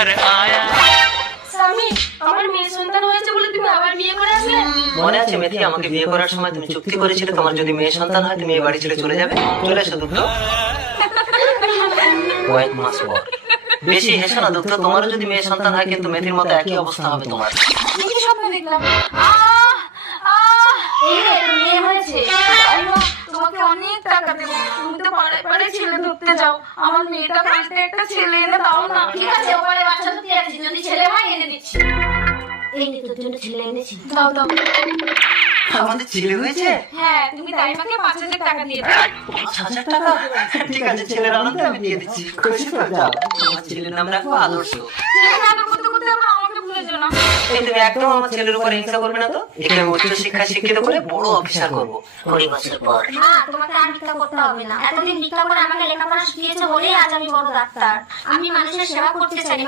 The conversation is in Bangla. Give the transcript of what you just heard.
घर आया। স্বামী, আমার মেয়ে সন্তান হয়েছে বলে তুমি আবার বিয়ে করে আসলে? মনে আছে মেথি, আমাকে বিয়ে করার সময় তুমি চুক্তি করেছিলে তোমার যদি মেয়ে সন্তান হয় তুমি এই বাড়ি ছেড়ে চলে যাবে। চলে এসো দুগ্ধ। কয়েক মাস পর। বেশি হেসো না দুগ্ধ, তোমারও যদি মেয়ে সন্তান হয় কিন্তু মেথির মতো একই অবস্থা হবে তোমার। কি স্বপ্ন দেখলাম? এই রে, তোর মেয়ে হয়েছে। আল্লাহ, তোমাকে অনেক টাকা দেবো। তুমি তো পাড়ায় পাড়ায় ছেলে ধরতে যাও। আমার মেয়েটা কালকে একটা ছেলে এনে দাও না। ঠিক আছে, ওপারে বাচ্চা ধরতে যাচ্ছি, যদি ছেলে হয় এনে দিচ্ছি। এই নে, তোর জন্য ছেলে এনেছি। দাও দাও। আমাদের ছেলে হয়েছে? হ্যাঁ, তুমি দাইমাকে 5,000 টাকা দিয়ে দাও। 5,000 টাকা? ঠিক আছে, ছেলের আনন্দে আমি দিয়ে দিচ্ছি। খুশি তো? যাও, তোমার ছেলের নাম রাখবো আদর্শ। ছেলেকে আদর করতে করতে আবার আমাকে ভুলে যেও না। এই তুমি একদম আমার ছেলের উপর হিংসা করবে না তো? একে আমি উচ্চ শিক্ষায় শিক্ষিত করে বড় অফিসার করবো 20 বছর পর। মা, তোমাকে আর ভিক্ষা করতে হবে না। এতদিন ভিক্ষা করে আমাকে লেখাপড়া শিখিয়েছে বলেই আজ আমি বড় ডাক্তার। আমি মানুষের সেবা করতে চাই।